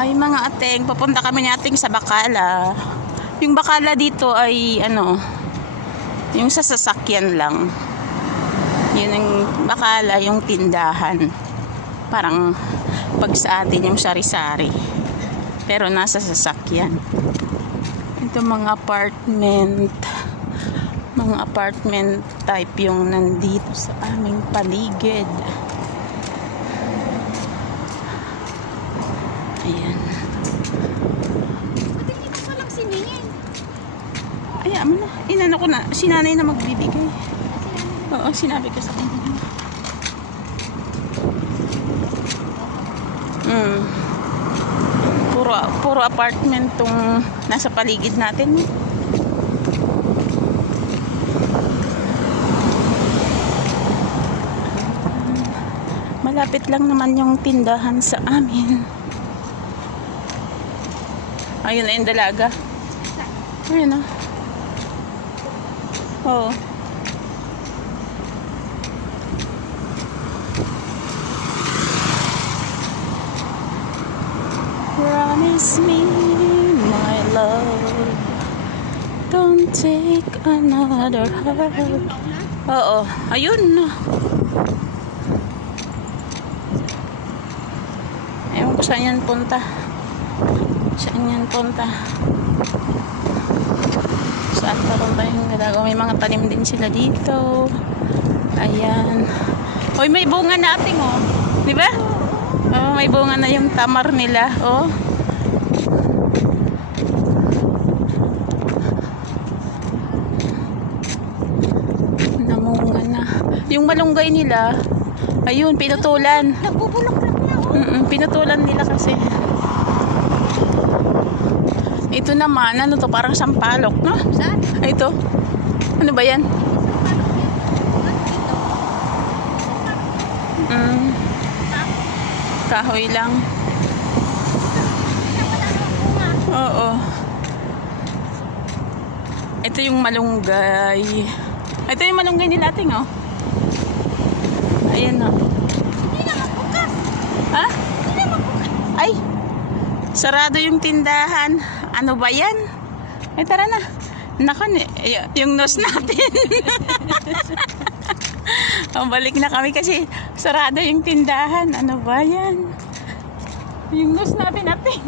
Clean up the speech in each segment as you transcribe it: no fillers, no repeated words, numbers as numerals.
Ay mga ateng, papunta kami ni ating sa Bacala. Yung Bacala dito ay ano, yung sa sasakyan lang. Yun yung Bacala, yung tindahan. Parang pag sa atin yung sari-sari. Pero nasa sasakyan. Ito mga apartment. Mga apartment type yung nandito sa aming paligid. Ayan. Buti dito pa lang siningin. Ayan mo na. Inano ko na. Si nanay na magbibigay. Oo, sinabi ko sa kanya. Puro apartment tong nasa paligid natin. Malapit lang naman yung tindahan sa amin. Ayun na yung dalaga. Ayun na. Oo. Promise me, my love, don't take another heart. Oo. Ayun na. Ewan ko saan yan punta. Saan yan punta? Saan punta yung dalaga? May mga tanim din sila dito. Ayan. Hoy, may bunga natin, oh. Di ba? Oh, may bunga na yung tamar nila, oh. Namunga na. Yung malunggay nila, ayun, pinutulan. Nabubulok na oh. Pinutulan nila kasi. Ito naman, ano to, parang sampalok, no? Saan? Ito. Ano ba yan? Kahoy lang. Oo. Ito yung malunggay. Ito yung malunggay nila ating, oh. Ayan, oh. Hindi na magbukas. Ha? Hindi na magbukas. Ay! Sarado yung tindahan. Ano ba yan? Ay, tara na. Naku, yung nose natin. Balik na kami kasi sarado yung tindahan. Ano ba yan? Yung nose natin natin.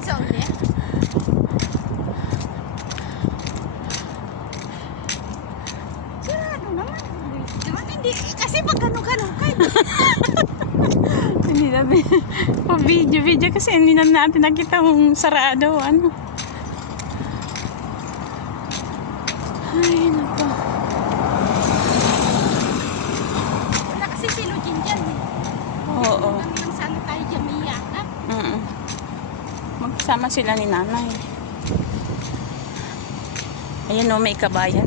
Isa ulit. Sarado naman. Naman hindi. Kasi pag ganun-ganun kayo. Hindi natin video kasi hindi na natin nakita kung sarado. Ano? Ay, naku. Wala kasi si Lugin dyan. Oo. Kami lang sana tayo dyan may yakap. Magsama sila ni nanay. Ayan, oh, may kabayan.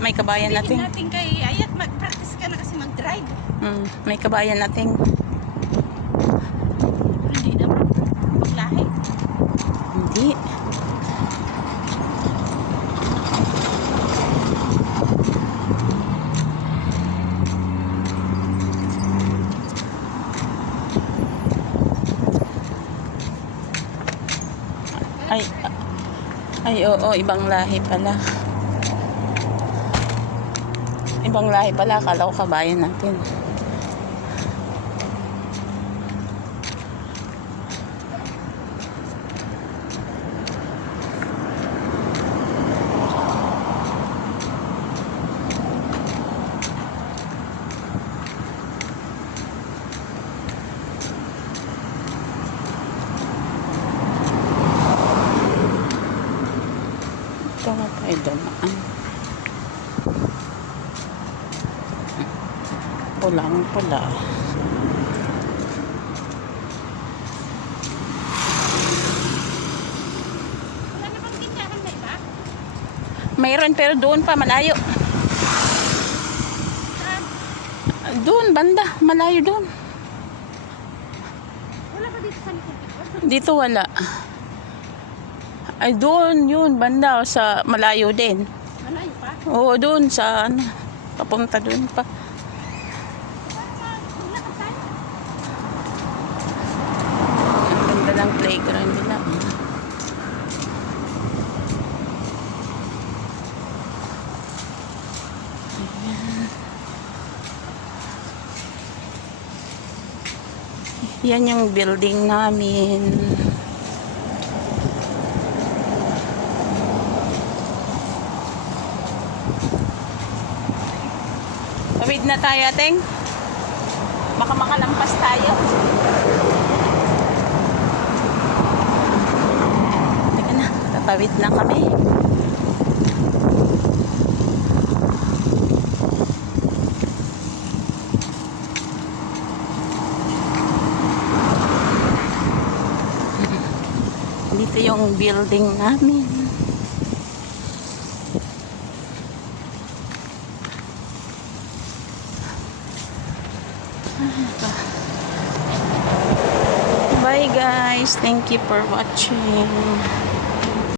May kabayan Sabihin natin. natin kay Ayat, mag-practice ka na kasi mag-drive. May kabayan natin. Hindi naman. Maglahi. Hindi. Ay, oo, ibang lahi pala. Ibang lahi pala, akala ko kabayan natin. Ito nga tayo dumaan. Pulang-pula. Wala na bang tindahan na iba? Mayroon pero doon pa, malayo. Saan? Doon, banda. Malayo doon. Wala ba dito sa likod? Dito wala. Ay, doon, yun, banda, sa malayo din. Malayo pa? Oo, doon, sa ano, papunta doon pa. Yan yung building namin. Tawid na tayo, Ateng. Baka makalampas tayo. Teka na, tatawid na kami. Dito yung building namin. Bye guys. Thank you for watching.